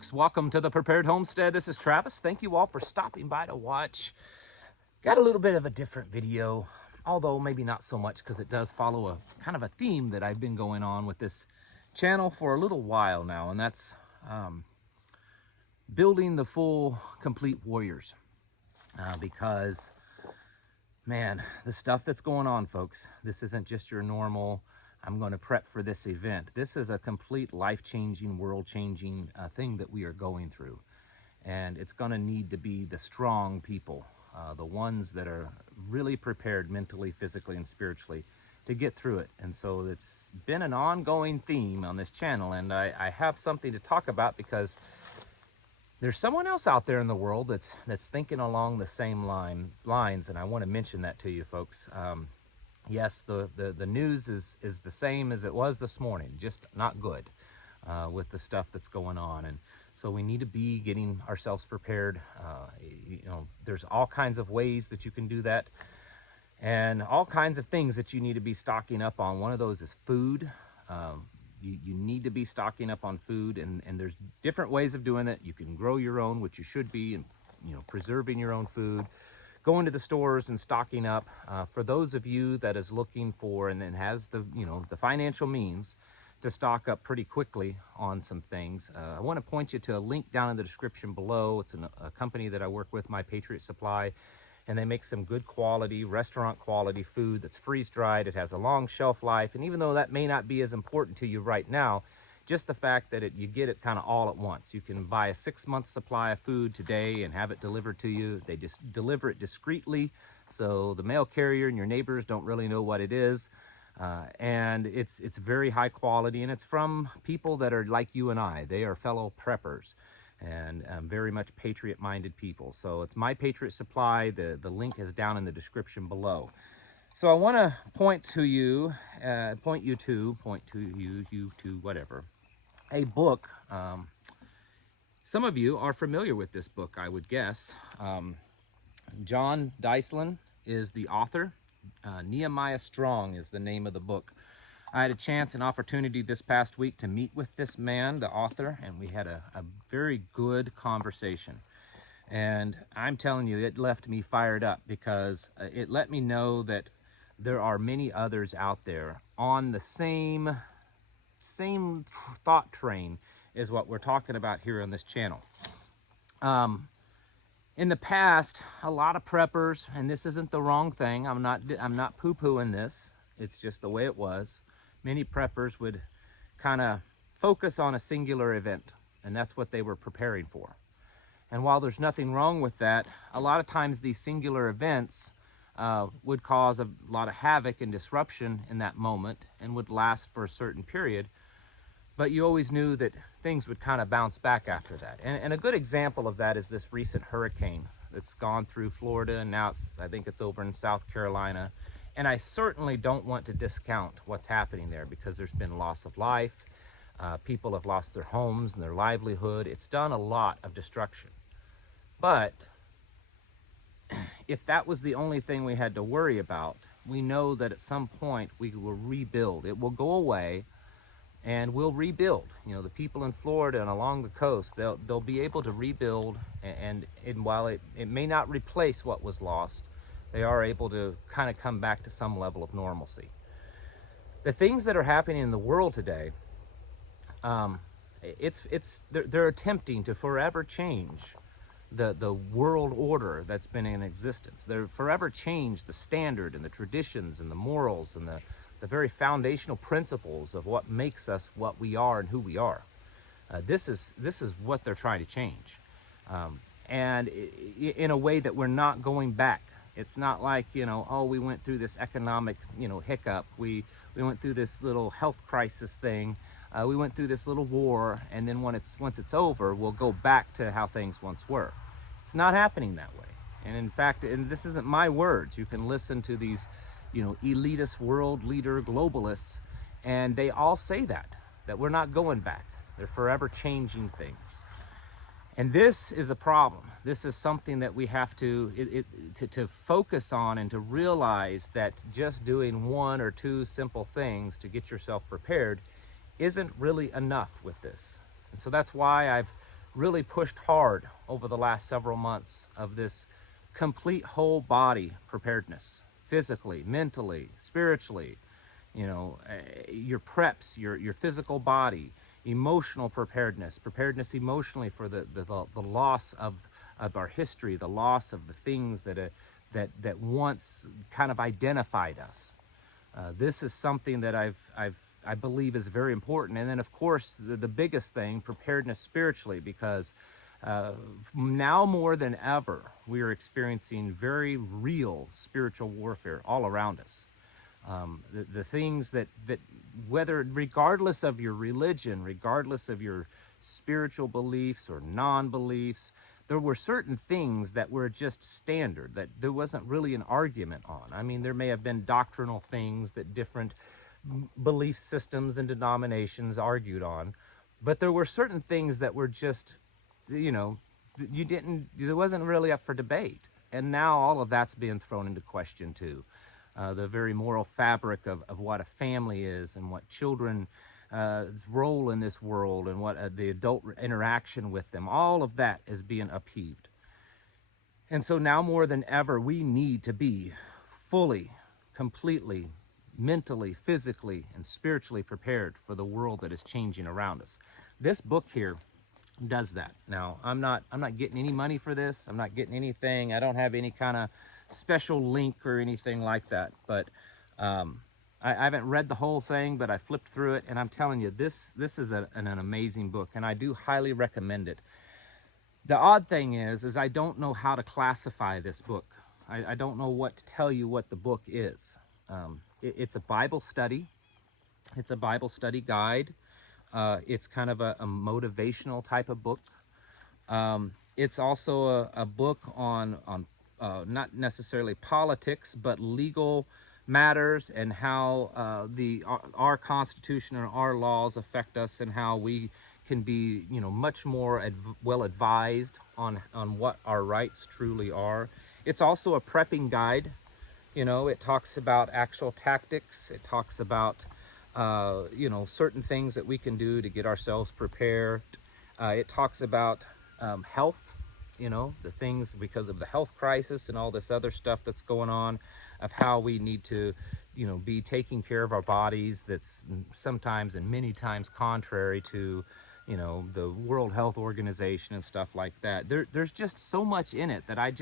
folks, welcome to the Prepared Homestead. This is Travis. Thank you all for stopping by to watch. Got a little bit of a different video, although maybe not so much because it does follow a kind of a theme that I've been going on with this channel for a little while now, and that's building the full, complete warriors. Because, man, the stuff that's going on, folks, this isn't just your normal, I'm going to prep for this event. This is a complete life-changing, world-changing thing that we are going through. And it's going to need to be the strong people, the ones that are really prepared mentally, physically, and spiritually to get through it. And so it's been an ongoing theme on this channel, and I have something to talk about because there's someone else out there in the world that's thinking along the same lines, and I want to mention that to you, folks. Yes, the news is the same as it was this morning, just not good with the stuff that's going on. And so we need to be getting ourselves prepared. There's all kinds of ways that you can do that and all kinds of things that you need to be stocking up on. One of those is food. You need to be stocking up on food, and there's different ways of doing it. You can grow your own, which you should be, and preserving your own food. Going to the stores and stocking up. For those of you that is looking for and then has the financial means to stock up pretty quickly on some things, I want to point you to a link down in the description below. It's a company that I work with, My Patriot Supply, and they make some good quality, restaurant quality food that's freeze dried. It has a long shelf life, and even though that may not be as important to you right now, just the fact that you get it kind of all at once. You can buy a 6-month supply of food today and have it delivered to you. They just deliver it discreetly, so the mail carrier and your neighbors don't really know what it is. And it's very high quality, and it's from people that are like you and I. They are fellow preppers and very much patriot-minded people. So it's My Patriot Supply. The link is down in the description below. So I want to point you to whatever, a book. Some of you are familiar with this book, I would guess. John Dyslin is the author. Nehemiah Strong is the name of the book. I had a chance and opportunity this past week to meet with this man, the author, and we had a very good conversation. And I'm telling you, it left me fired up because it let me know that there are many others out there on the same thought train as what we're talking about here on this channel. In the past, a lot of preppers, and this isn't the wrong thing, I'm not poo-pooing this, it's just the way it was. Many preppers would kind of focus on a singular event, and that's what they were preparing for. And while there's nothing wrong with that, a lot of times these singular events would cause a lot of havoc and disruption in that moment and would last for a certain period. But you always knew that things would kind of bounce back after that. And a good example of that is this recent hurricane that's gone through Florida, and now I think it's over in South Carolina. And I certainly don't want to discount what's happening there because there's been loss of life. People have lost their homes and their livelihood. It's done a lot of destruction. But if that was the only thing we had to worry about, we know that at some point we will rebuild. It will go away and we'll rebuild. The people in Florida and along the coast, they'll be able to rebuild, and while it may not replace what was lost, they are able to kind of come back to some level of normalcy. The things that are happening in the world today, they're attempting to forever change the world order that's been in existence. They're forever change the standard and the traditions and the morals and the very foundational principles of what makes us what we are and who we are. This is what they're trying to change, and in a way that we're not going back. It's not like, we went through this economic, hiccup. We went through this little health crisis thing. We went through this little war, and then once it's over, we'll go back to how things once were. It's not happening that way. And in fact, and this isn't my words, you can listen to these, elitist world leader globalists, and they all say that we're not going back. They're forever changing things. And this is a problem. This is something that we have to focus on and to realize that just doing one or two simple things to get yourself prepared isn't really enough with this. And so that's why I've really pushed hard over the last several months of this complete whole body preparedness, physically, mentally, spiritually, your preps, your physical body, emotional preparedness emotionally for the loss of our history, the loss of the things that once kind of identified us. This is something that I believe is very important. And then, of course, the biggest thing, preparedness spiritually, because now more than ever, we are experiencing very real spiritual warfare all around us. The things that whether, regardless of your religion, regardless of your spiritual beliefs or non-beliefs, there were certain things that were just standard, that there wasn't really an argument on. I mean, there may have been doctrinal things that different belief systems and denominations argued on, but there were certain things that were just, there wasn't really up for debate. And now all of that's being thrown into question too. The very moral fabric of what a family is and what children's role in this world and what the adult interaction with them, all of that is being upheaved. And so now more than ever, we need to be fully, completely, mentally, physically, and spiritually prepared for the world that is changing around us. This book here does that. Now, I'm not getting any money for this. I'm not getting anything. I don't have any kind of special link or anything like that. But I haven't read the whole thing, but I flipped through it, and I'm telling you, this is an amazing book, and I do highly recommend it. The odd thing is I don't know how to classify this book. I don't know what to tell you what the book is. It's a Bible study. It's a Bible study guide. It's kind of a motivational type of book. It's also a book on not necessarily politics, but legal matters and how our Constitution and our laws affect us, and how we can be, much more well advised on what our rights truly are. It's also a prepping guide. It talks about actual tactics. It talks about certain things that we can do to get ourselves prepared. It talks about health, the things because of the health crisis and all this other stuff that's going on, of how we need to, be taking care of our bodies. That's sometimes and many times contrary to, the World Health Organization and stuff like that. There's just so much in it that I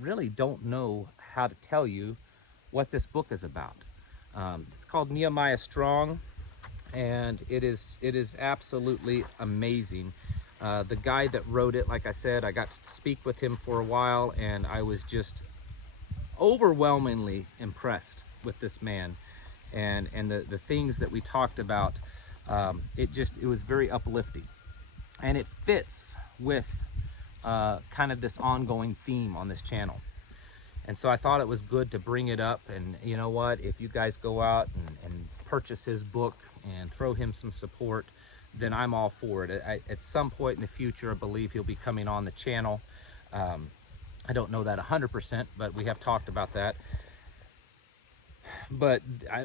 really don't know how to tell you what this book is about. It's called Nehemiah Strong, and it is absolutely amazing. The guy that wrote it, like I said, I got to speak with him for a while, and I was just overwhelmingly impressed with this man, and the things that we talked about. It was very uplifting, and it fits with kind of this ongoing theme on this channel. And so I thought it was good to bring it up. And you know what, if you guys go out and purchase his book and throw him some support, then I'm all for it. At some point in the future, I believe he'll be coming on the channel. I don't know that 100%, but we have talked about that. But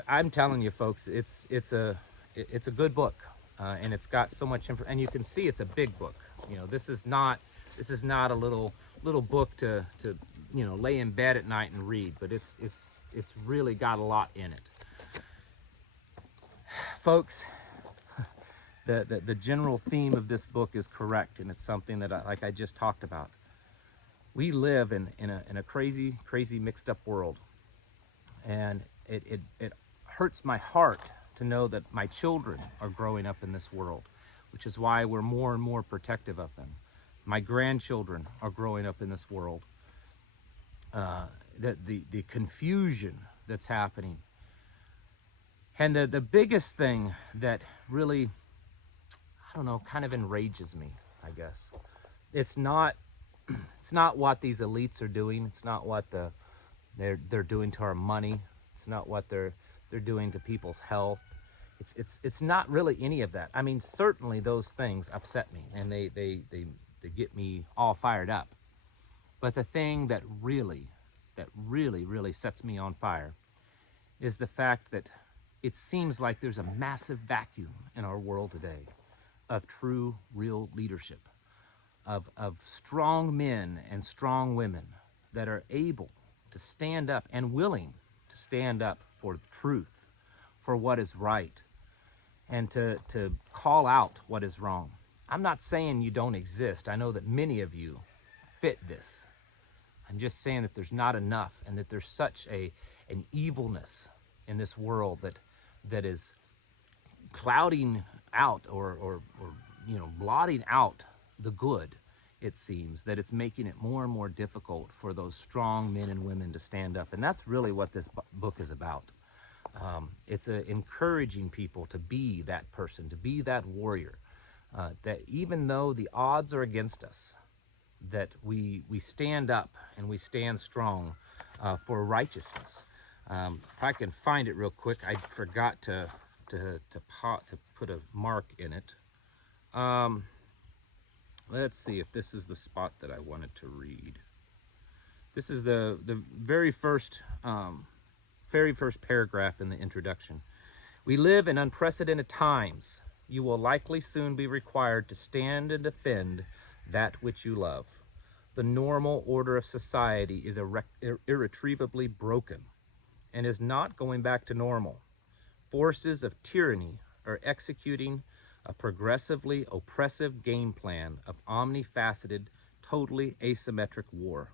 I'm telling you, folks, it's a good book, and it's got so much info. And you can see it's a big book. This is not a little book to lay in bed at night and read, but it's really got a lot in it, folks. The general theme of this book is correct, and it's something that like I just talked about. We live in a crazy mixed up world, and it hurts my heart to know that my children are growing up in this world, which is why we're more and more protective of them. My grandchildren are growing up in this world. The confusion that's happening, and the biggest thing that really, I don't know, kind of enrages me, I guess, it's not what these elites are doing. It's not what they're doing to our money. It's not what they're doing to people's health. It's not really any of that. I mean, certainly those things upset me, and they get me all fired up. But the thing that really sets me on fire is the fact that it seems like there's a massive vacuum in our world today of true, real leadership. of strong men and strong women that are able to stand up and willing to stand up for the truth, for what is right, and to call out what is wrong. I'm not saying you don't exist. I know that many of you fit this. I'm just saying that there's not enough, and that there's such an evilness in this world that is clouding out or blotting out the good. It seems that it's making it more and more difficult for those strong men and women to stand up, and that's really what this book is about. It's encouraging people to be that person, to be that warrior, that even though the odds are against us, that we stand up and we stand strong for righteousness. If I can find it real quick, I forgot to put a mark in it. Let's see if this is the spot that I wanted to read. This is the very first paragraph in the introduction. We live in unprecedented times. You will likely soon be required to stand and defend that which you love. The normal order of society is irretrievably broken and is not going back to normal. Forces of tyranny are executing a progressively oppressive game plan of omnifaceted, totally asymmetric war.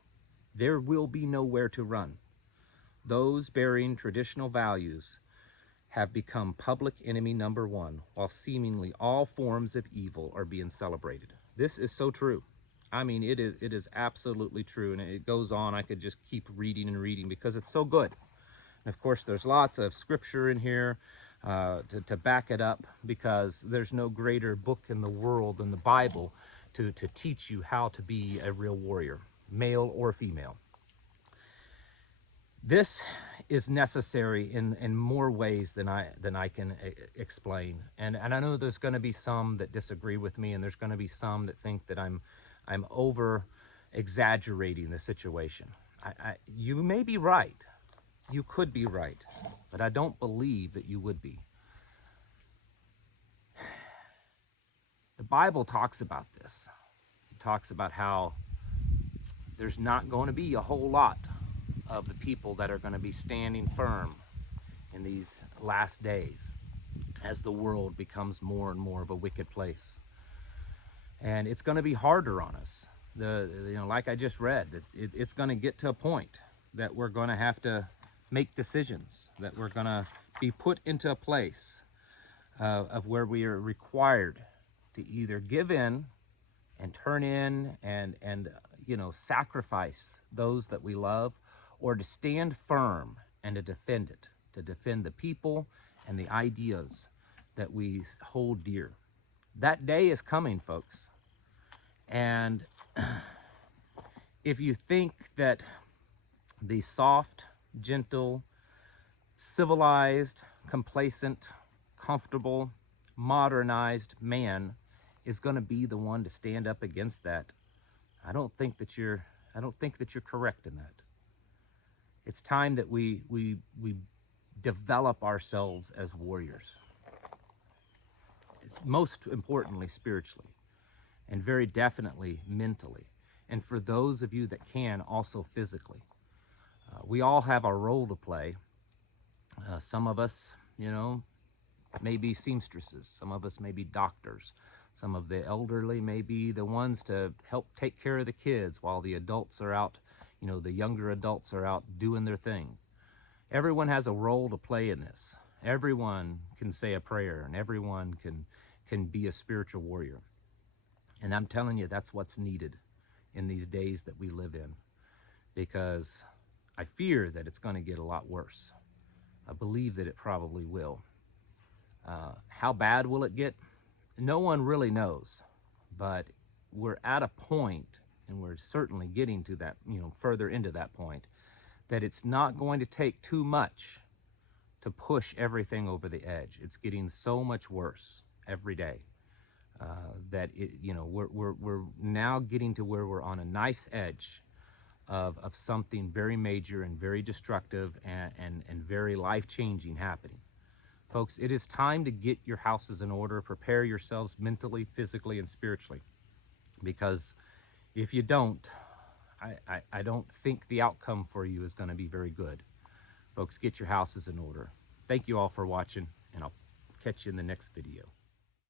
There will be nowhere to run. Those bearing traditional values have become public enemy number one, while seemingly all forms of evil are being celebrated. This is so true. I mean, it is absolutely true, and it goes on. I could just keep reading and reading because it's so good. And of course, there's lots of scripture in here to back it up, because there's no greater book in the world than the Bible to teach you how to be a real warrior, male or female. This is necessary in more ways than I can explain, and I know there's going to be some that disagree with me, and there's going to be some that think that I'm over exaggerating the situation. You may be right. You could be right, but I don't believe that you would be. The Bible talks about this. It talks about how there's not going to be a whole lot of the people that are going to be standing firm in these last days as the world becomes more and more of a wicked place. And it's going to be harder on us. Like I just read, it's going to get to a point that we're going to have to make decisions, that we're going to be put into a place of where we are required to either give in and turn in and sacrifice those that we love, or to stand firm and to defend it, to defend the people and the ideas that we hold dear. That day is coming, folks. And if you think that the soft, gentle, civilized, complacent, comfortable, modernized man is going to be the one to stand up against that, I don't think that you're correct in that. It's time that we develop ourselves as warriors. It's most importantly spiritually, and very definitely mentally. And for those of you that can, also physically. We all have our role to play. Some of us, may be seamstresses. Some of us may be doctors. Some of the elderly may be the ones to help take care of the kids while the adults are out, the younger adults are out doing their thing. Everyone has a role to play in this. Everyone can say a prayer, and everyone can be a spiritual warrior. And I'm telling you, that's what's needed in these days that we live in, because I fear that it's going to get a lot worse. I believe that it probably will. How bad will it get? No one really knows, but we're at a point, and we're certainly getting to that, further into that point, that it's not going to take too much to push everything over the edge. It's getting so much worse every day that we're now getting to where we're on a knife's edge of something very major and very destructive and very life-changing happening. Folks, it is time to get your houses in order, prepare yourselves mentally, physically, and spiritually. because if you don't, I don't think the outcome for you is going to be very good. Folks, get your houses in order. Thank you all for watching, and I'll catch you in the next video.